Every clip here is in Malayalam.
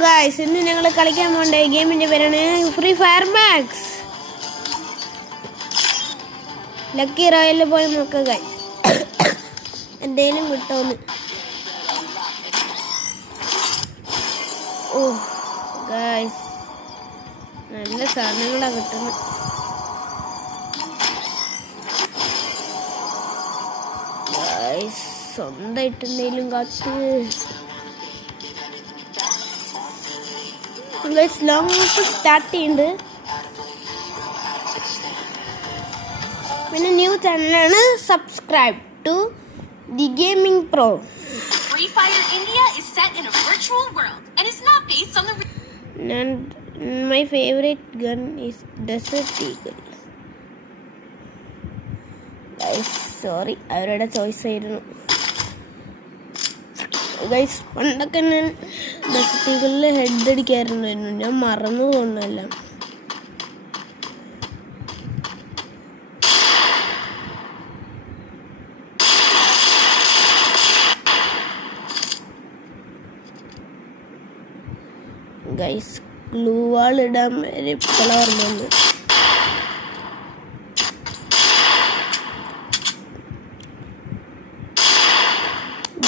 ഗൈസ്, ഇന്ന് ഞങ്ങൾ കളിക്കാൻ പോകേണ്ട ഗെയിമിൻ്റെ പേരാണ് ഫ്രീ ഫയർ മാക്സ്. ലക്കി റോയലിൽ പോയി നോക്കുക ഗൈസ്, എന്തെങ്കിലും കിട്ടുമെന്ന്. ഓ ഗൈസ്, നല്ല സാധനങ്ങളാണ് കിട്ടുന്നത്. ഗൈസ്, സ്വന്തമായിട്ട് എന്തെങ്കിലും കാട്ട്. ലോങ് സ്റ്റാർട്ട് ചെയ്യുന്നുണ്ട്. പിന്നെ ന്യൂ ചാനലാണ്. Subscribe to the gaming pro. Free Fire India is set in a virtual world and is not based on the And my favorite gun is Desert Eagle. Guys, sorry, അവരുടെ ചോയ്സ് ആയിരുന്നു. ഗൈസ്, പണ്ടൊക്കെ ഞാൻ ഡെസർട്ട് ഈഗിളിൽ ഹെഡ് അടിക്കാറുണ്ടായിരുന്നു. ഞാൻ മറന്നു പോകുന്നല്ല. ഗൈസ്, ഗ്ലൂ വാൾ ഇടാൻ വരെ ഇപ്പോഴാണ് ഓർമ്മ വന്നു.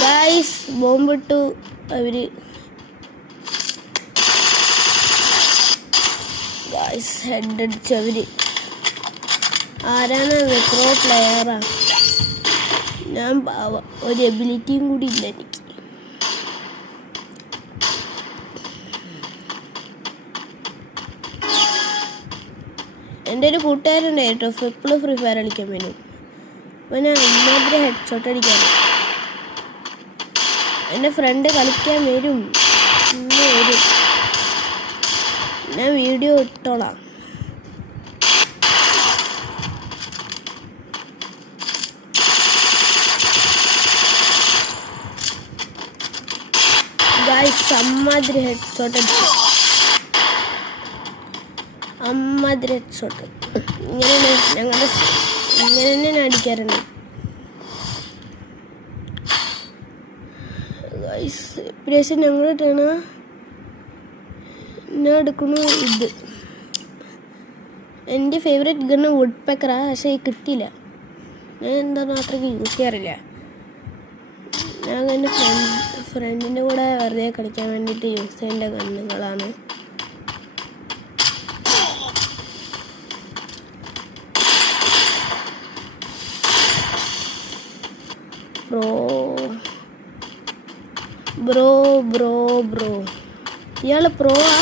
ഗൈസ്, ബോംബിട്ടു അവര്. ഗൈസ്, ഹെഡ് അടിച്ചവര്. ആരാണ്? പ്രോ പ്ലെയറാ. ഞാൻ ഒരു എബിലിറ്റിയും കൂടി ഇല്ല എനിക്ക്. എൻ്റെ ഒരു കൂട്ടുകാരുണ്ടായിട്ടോ, എപ്പോഴും ഫ്രീ ഫയർ കളിക്കാൻ വരും. അപ്പോൾ ഞാൻ അമ്മാതിരി ഹെഡ് ഷോട്ട് അടിക്കാറ്. എൻ്റെ ഫ്രണ്ട് കളിക്കാൻ വരും, ഇന്ന് വരും. ഞാൻ വീഡിയോ ഇട്ടോളാം. ഗൈസ്, അമ്മാതിരി ഹെഡ് ഷോട്ട് അടിച്ചു. അമ്മാതിരി ഹെഡ് ഷോട്ട്. ഇങ്ങനെ തന്നെ ഞാൻ അടിക്കാറുണ്ട്. ഇപ്രാവശ്യം ഞങ്ങളിട്ടാണ് ഞാൻ എടുക്കുന്നു. ഇത് എൻ്റെ ഫേവറേറ്റ് ഗണ്ണ് വുഡ് പെക്കറാണ്. പക്ഷേ കിട്ടിയില്ല. ഞാൻ എന്താണെന്ന് അത്രയ്ക്ക് യൂസ് ചെയ്യാറില്ല. ഞാൻ എൻ്റെ ഫ്രണ്ടിൻ്റെ കൂടെ വെറുതെ കളിക്കാൻ വേണ്ടിയിട്ട് യൂസ് ചെയ്യേണ്ട ഗണ്ണുകളാണ്. ബ്രോ ഇയാള് പ്രോ ആ?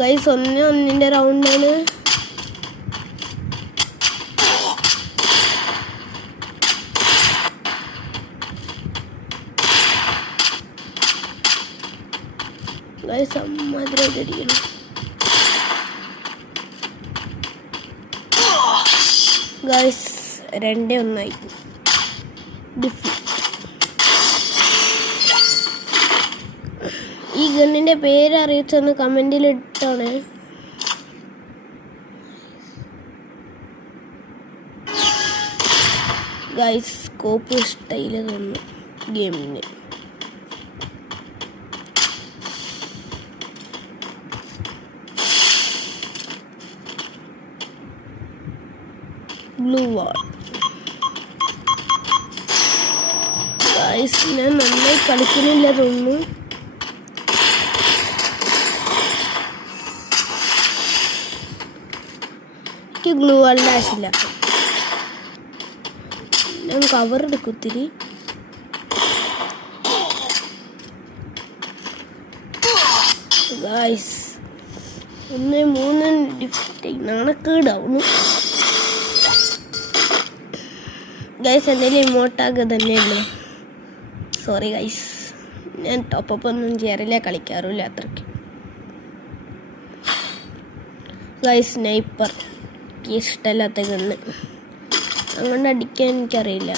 ഗൈസ്, ഒന്നിൻ്റെ റൗണ്ടാണ്. ഗൈസ്, അമ്മാതിരി അടിക്കണം. ഗൈസ്, 2-1 ഈ ഗണ്ണിൻ്റെ പേര് അറിയിച്ചൊന്ന് കമൻറ്റിൽ ഇട്ടോണേ. ഗൈസ്, സ്കോപ്പ് ഇഷ്ടയില്ല തോന്നുന്നു ഗെയിമിന്. ബ്ലൂ വാൾ. ഗൈസ്, ഞാൻ നന്നായി കളിക്കുന്നില്ല തോന്നുന്നു. എനിക്ക് ഗ്ലൂ വാളിൻ്റെ ആവശ്യമില്ല. ഞാൻ കവർ എടുക്കും ഒത്തിരി. Guys, 1-3 defect നാണക്കേടാവുന്നു. ഗൈസ്, എന്തെങ്കിലും ഇമോട്ടാക്കുക തന്നെയല്ലോ. സോറി ഗൈസ്, ഞാൻ ടോപ്പപ്പ് ഒന്നും ചെയ്യാറില്ല, കളിക്കാറില്ല അത്രയ്ക്ക്. ഗൈസ്, സ്നൈപ്പർ ഇഷ്ടമല്ലാത്ത ഗണ്ണ്. അങ്ങനെ അടിക്കാൻ എനിക്കറിയില്ല.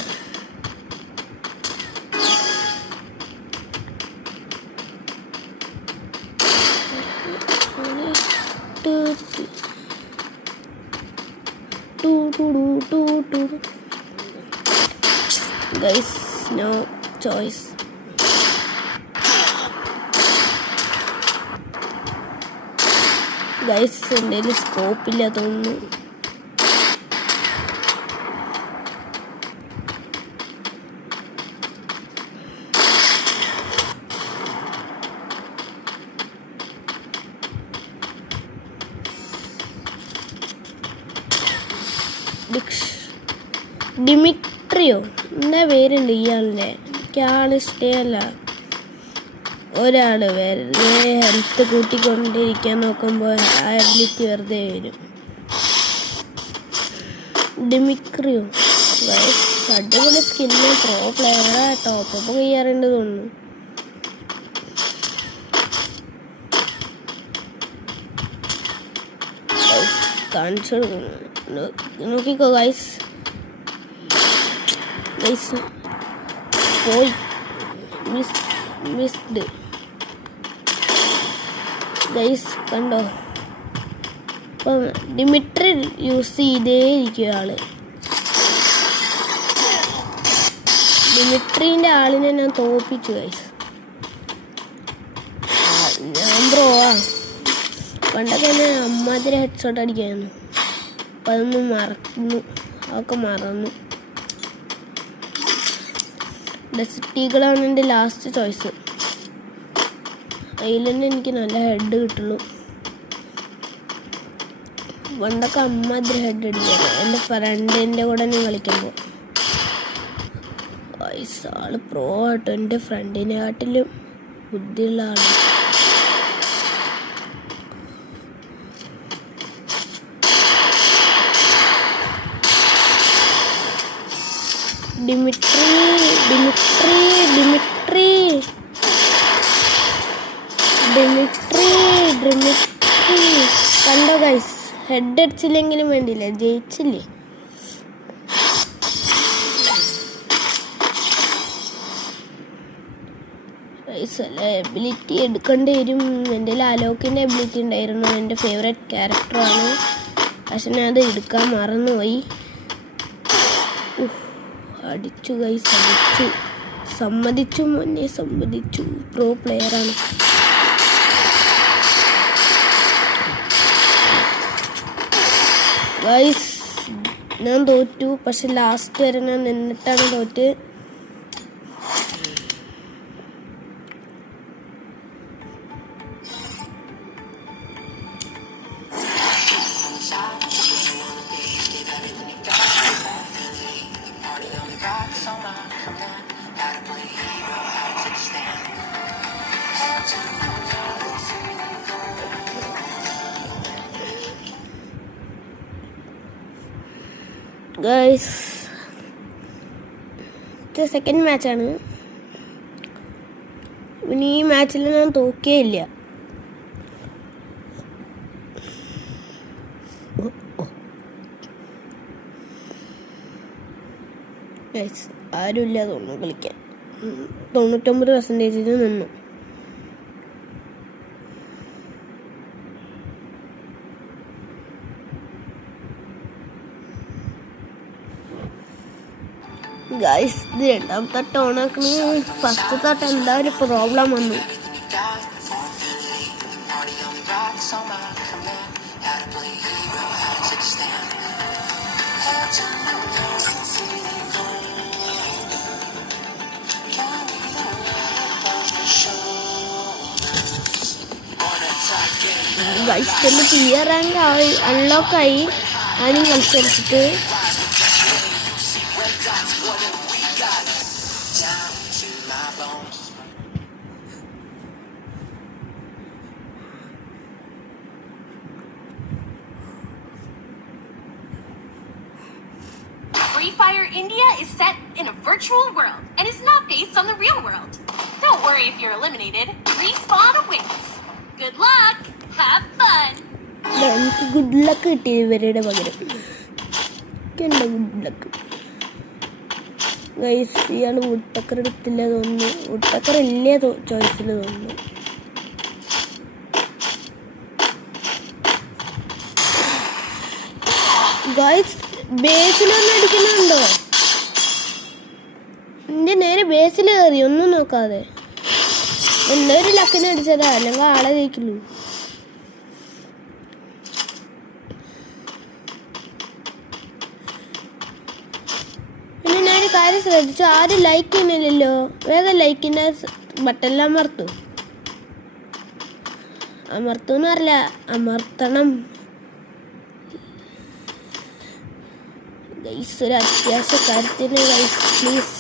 Guys, no. ചോയ്സ്. ഗൈസ് എൻ്റെ കയ്യിൽ സ്കോപ്പില്ല തോന്നുന്നു. ഡിമിട്രിയോ എന്നാ പേരുണ്ട് ഇയാളുടെ. എനിക്കാൾ ഇഷ്ടമല്ല. ഒരാൾ വെറുതെ ഹെൽത്ത് കൂട്ടിക്കൊണ്ടിരിക്കാൻ നോക്കുമ്പോൾ ആ എബിലിറ്റി വെറുതെ വരും. ഡിമിക്രിയോ അടിപൊളി സ്കിന്ന്, പ്രോ പ്ലെയറാ, ടോപ്പപ്പ് ചെയ്യാറുണ്ട് തോന്നുന്നു. കാണിച്ചു നോക്കിക്കോ ഗൈസ്. ഗൈസ് പോയി മിസ്ഡ് ഗൈസ്. കണ്ടോ, അപ്പം ഡിമിട്രി യൂസ് ചെയ്തേ ഇരിക്കും ആള്. ഡിമിട്രീൻ്റെ ആളിനെ ഞാൻ തോപ്പിച്ചു ഗൈസ്. ഞാൻ ബ്രോവാ. പണ്ടൊക്കെ തന്നെ അമ്മാതിരി ഹെഡ്ഷോട്ട് അടിക്കായിരുന്നു. അപ്പം അതൊന്നും അതൊക്കെ മറന്നു. ഡെസിറ്റീകളാണ് എൻ്റെ ലാസ്റ്റ് ചോയ്സ്. അതിൽ തന്നെ എനിക്ക് നല്ല ഹെഡ് കിട്ടുള്ളൂ. പണ്ടൊക്കെ അമ്മാതിരി ഹെഡ് അടിക്കാറ് എൻ്റെ ഫ്രണ്ടിൻ്റെ കൂടെ ഞാൻ കളിക്കുമ്പോൾ. ആള് പ്രോ ആട്ടോ. എൻ്റെ ഫ്രണ്ടിനെക്കാട്ടിലും ബുദ്ധിയുള്ള ആളാണ്. Dmitry Dmitry Dmitry Dmitry Dmitry കണ്ടോ ഗൈസ്, ഹെഡ് അടിച്ചില്ലെങ്കിലും വേണ്ടിയില്ല, ജയിച്ചില്ലേ. ഗൈസ് എബിലിറ്റി എടുക്കേണ്ടി വരും. എൻ്റെ അലോക്കിൻ്റെ എബിലിറ്റി ഉണ്ടായിരുന്നു, എൻ്റെ ഫേവറേറ്റ് ക്യാരക്ടറാണ്. പക്ഷെ ഞാൻ അത് എടുക്കാൻ മറന്നുപോയി. അടിച്ചു ഗൈസ്, അടിച്ചു. സമ്മതിച്ചു മുന്നേ സമ്മതിച്ചു. പ്രോ പ്ലെയറാണ്. ഗൈസ് ഞാൻ തോറ്റു. പക്ഷെ ലാസ്റ്റ് വരെ ഞാൻ നിന്നിട്ടാണ് തോറ്റ്. ഗൈസ് ഇത് സെക്കൻഡ് മാച്ചാണ്. ഇനി ഈ മാച്ചിൽ ഞാൻ തോക്കേയില്ല. ഗൈസ് ആരുമില്ല തോന്നുന്നു കളിക്കാൻ. 99% നിന്നു. ഗൈസ് ഇത് രണ്ടാമത്തെ ടോണാക്കണ. ഫസ്റ്റ് തൊട്ട് എന്താ ഒരു പ്രോബ്ലം വന്നു. ഗൈസ് എൻ്റെ ക്ലിയർ റാങ്ക് അൺലോക്കായി. ആരും കളിച്ചടിച്ചിട്ട് Free Fire India is set in a virtual world and is not based on the real world. Don't worry if you're eliminated. Respawn awaits. Good luck. Have fun. എനിക്ക് ഗുഡ് ലക്ക് കിട്ടി ഇവരുടെ പകരം. എന്താ ഗുഡ് ലക്ക് ഗൈസ്. ഇയാൾ വുഡ് ടക്കർ എടുത്തില്ല തോന്നുന്നു. വുഡ് ടക്കർ ഇല്ലേ ചോയ്സിൽ തോന്നുന്നു. ഗൈസ് ബേസിലൊന്നും അടിക്കുന്നുണ്ടോ? പിന്നെ നേരെ ബേസിൽ കയറി ഒന്നും നോക്കാതെ. എന്തൊരു ലക്കിന് അടിച്ചതാ, അല്ലെങ്കിൽ ആളെ ജയിക്കുള്ളൂ. പിന്നെ ഞാൻ കാര്യം ശ്രദ്ധിച്ചു, ആരും ലൈക്ക് ചെയ്യുന്നില്ലല്ലോ. വേഗം ലൈക്കിൻ്റെ ബട്ടൺ അമർത്തുന്ന് അറിയില്ല, അമർത്തണം ഗൈസ്. ഒരു അത്യാവശ്യ കാര്യത്തിന് ഗൈസ് പ്ലീസ്.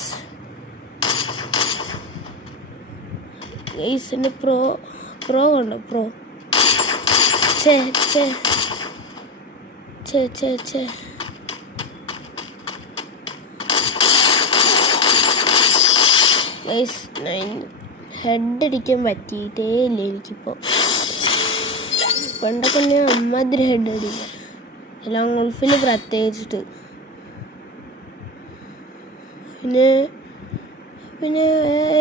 ഗൈസിൻ്റെ പ്രോ കണ്ടോ, പ്രോ ചേ ചേ ചേ ചേ ചേ ഗൈസ്. ഹെഡ് അടിക്കാൻ പറ്റിയിട്ടേ ഇല്ല എനിക്കിപ്പോൾ. പണ്ടൊക്കെ ഞാൻ അമ്മാതിരി ഹെഡ് അടിക്കുക, എല്ലാം ഗൾഫിൽ പ്രത്യേകിച്ചിട്ട്. പിന്നെ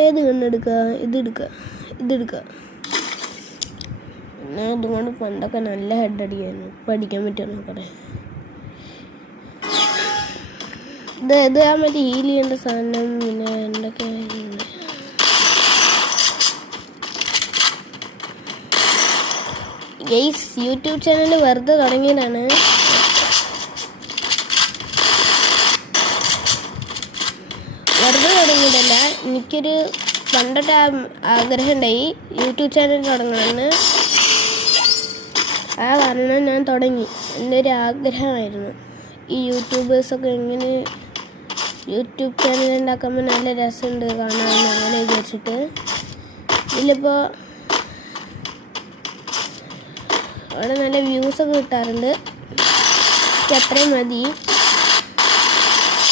ഏത് കണ്ണെടുക്കുക, ഇതെടുക്കുക. പിന്നെ അതുകൊണ്ട് പണ്ടൊക്കെ നല്ല ഹെഡ് അടിക്കായിരുന്നു. ഇപ്പം അടിക്കാൻ പറ്റുമോ നോക്കട്ടെ. ഇത് ആ മറ്റേ ഹീൽ ചെയ്യേണ്ട സാധനം. പിന്നെ എന്തൊക്കെ ഗൈസ്, യൂട്യൂബ് ചാനൽ വെറുതെ തുടങ്ങിയതാണ്. വെറുതെ തുടങ്ങിയതല്ല, എനിക്കൊരു പണ്ടത്തെ ആഗ്രഹം ഉണ്ടായി യൂട്യൂബ് ചാനൽ തുടങ്ങണമെന്ന്. ആ കാരണം ഞാൻ തുടങ്ങി. എൻ്റെ ഒരു ആഗ്രഹമായിരുന്നു ഈ യൂട്യൂബേഴ്സൊക്കെ എങ്ങനെ യൂട്യൂബ് ചാനൽ ഉണ്ടാക്കുമ്പോൾ നല്ല രസമുണ്ട് കാണാമെന്ന് അങ്ങനെ വിചാരിച്ചിട്ട്. ഇതിലിപ്പോൾ അവിടെ നല്ല വ്യൂസൊക്കെ കിട്ടാറുണ്ട്. എനിക്ക് അത്രയും മതി.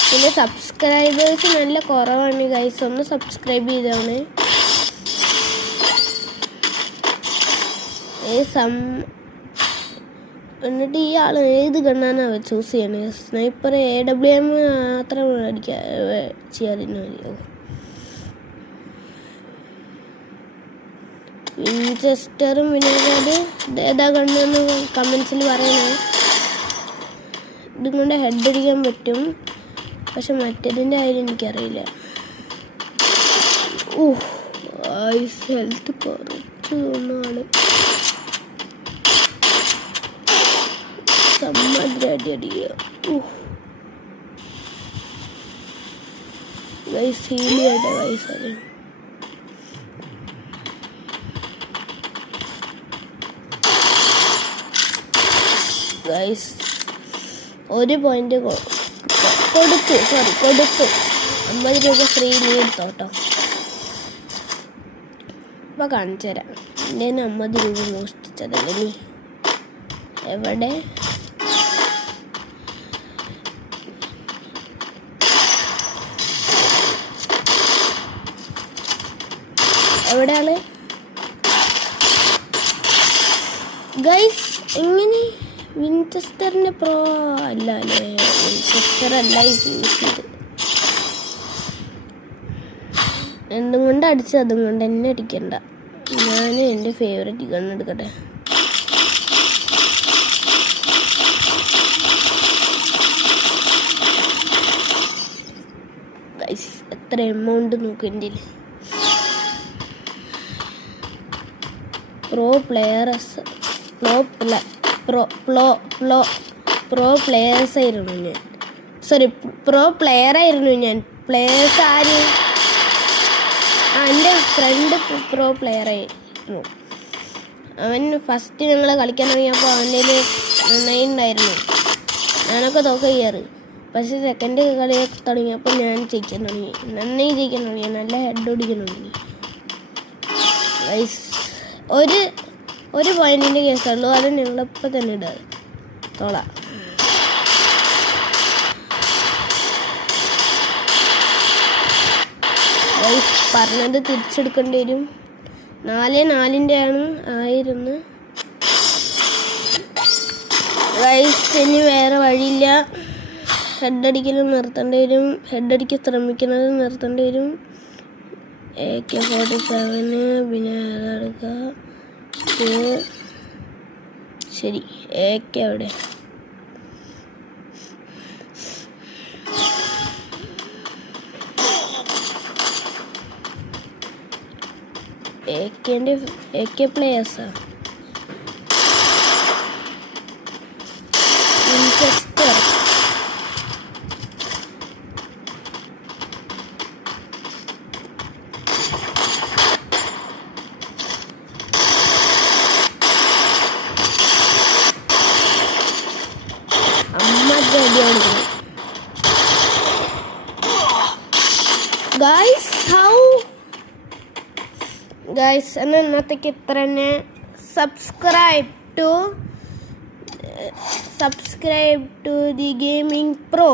പിന്നെ സബ്സ്ക്രൈബേഴ്സ് നല്ല കുറവാണ് ഗൈസ്. ഒന്ന് സബ്സ്ക്രൈബ് ചെയ്തോണേ. എന്നിട്ട് ഈ ആൾ ഏത് ഗണ്ണാനാണ് ചൂസ് ചെയ്യണേ? സ്നൈപ്പർ AWM മാത്രം ചെയ്യാതിരുന്നു മതിയോ? വിൻചെസ്റ്ററും പിന്നെ ഏതാ ഗണ്ണെന്ന് കമൻസിൽ പറയണേ. ഇതും കൊണ്ട് ഹെഡ് അടിക്കാൻ പറ്റും, പക്ഷെ മറ്റേതിൻ്റെ കാര്യം എനിക്കറിയില്ല. ഹെൽത്ത് കുറച്ച് തോന്നുന്നു. സമ്മതിരായിട്ട് അടിക്കുക. ഗൈസ് ഹീൽ ചെയ്യട്ടെ ഗൈസ്. അത് ഗൈസ് 1 പോയിന്റ് കൊടുത്തു 50 രൂപ ഫ്രീ നീ എടുത്തോട്ടോ. ഇപ്പം കാണിച്ചു തരാം. എൻ്റെ 50 രൂപ മോഷ്ടിച്ചതല്ലേ നീ. എവിടെ എവിടെയാണ് ഗൈസ്? എങ്ങനെ വിൻചെസ്റ്ററിൻ്റെ പ്രോ അല്ല അല്ലേ? വിൻചെസ്റ്റർ അല്ല യൂസ് ചെയ്ത്. എന്തും കൊണ്ട് അടിച്ച് അതും കൊണ്ട് എന്നെ അടിക്കണ്ട. ഞാൻ എൻ്റെ ഫേവറേറ്റ് ഗൺ എടുക്കട്ടെ. ഗൈസ് എത്ര എമൗണ്ട് നോക്കും എൻ്റെ. പ്രോ പ്ലെയേഴ്സായിരുന്നു ഞാൻ. പ്രോ പ്ലെയറായിരുന്നു ഞാൻ. പ്ലെയേഴ്സ് ആര്? എൻ്റെ ഫ്രണ്ട് പ്രോ പ്ലെയറായിരുന്നു. അവൻ ഫസ്റ്റ് ഞങ്ങൾ കളിക്കാൻ തുടങ്ങിയപ്പോൾ അവൻ്റെ നന്നായി ഉണ്ടായിരുന്നു. ഞാനൊക്കെ തോക്ക ചെയ്യാറ്. പക്ഷേ സെക്കൻഡ് കളി തുടങ്ങിയപ്പോൾ ഞാൻ ജയിക്കാൻ തുടങ്ങി. നന്നായി ജയിക്കാൻ തുടങ്ങി. നല്ല ഹെഡ് ഓടിക്കാൻ തുടങ്ങി. ഗൈസ് ഒരു പോയിന്റിൻ്റെ കേസുള്ളൂ. അത് ഞങ്ങളിപ്പോൾ തന്നെ ഇടുക തോള. ഗൈസ് പറഞ്ഞത് തിരിച്ചെടുക്കേണ്ടി വരും. 4-4 ആയിരുന്നു. ഗൈസ് ഇനി വേറെ വഴിയില്ല. ഹെഡടിക്കലും നിർത്തേണ്ടി വരും. ഹെഡടിക്കാൻ ശ്രമിക്കുന്നത് നിർത്തേണ്ടി വരും. AK-47 പിന്നെ അതെടുക്കുക. ശരി AK അവിടെ. AK പ്ലേയേഴ്സാ. വിൻചെസ്റ്റർ. അമ്മയുടെ അടിയാണ് ഗൈസ് എന്നാൽ ഇന്നത്തേക്ക് ഇത്ര തന്നെ. Subscribe to the gaming pro.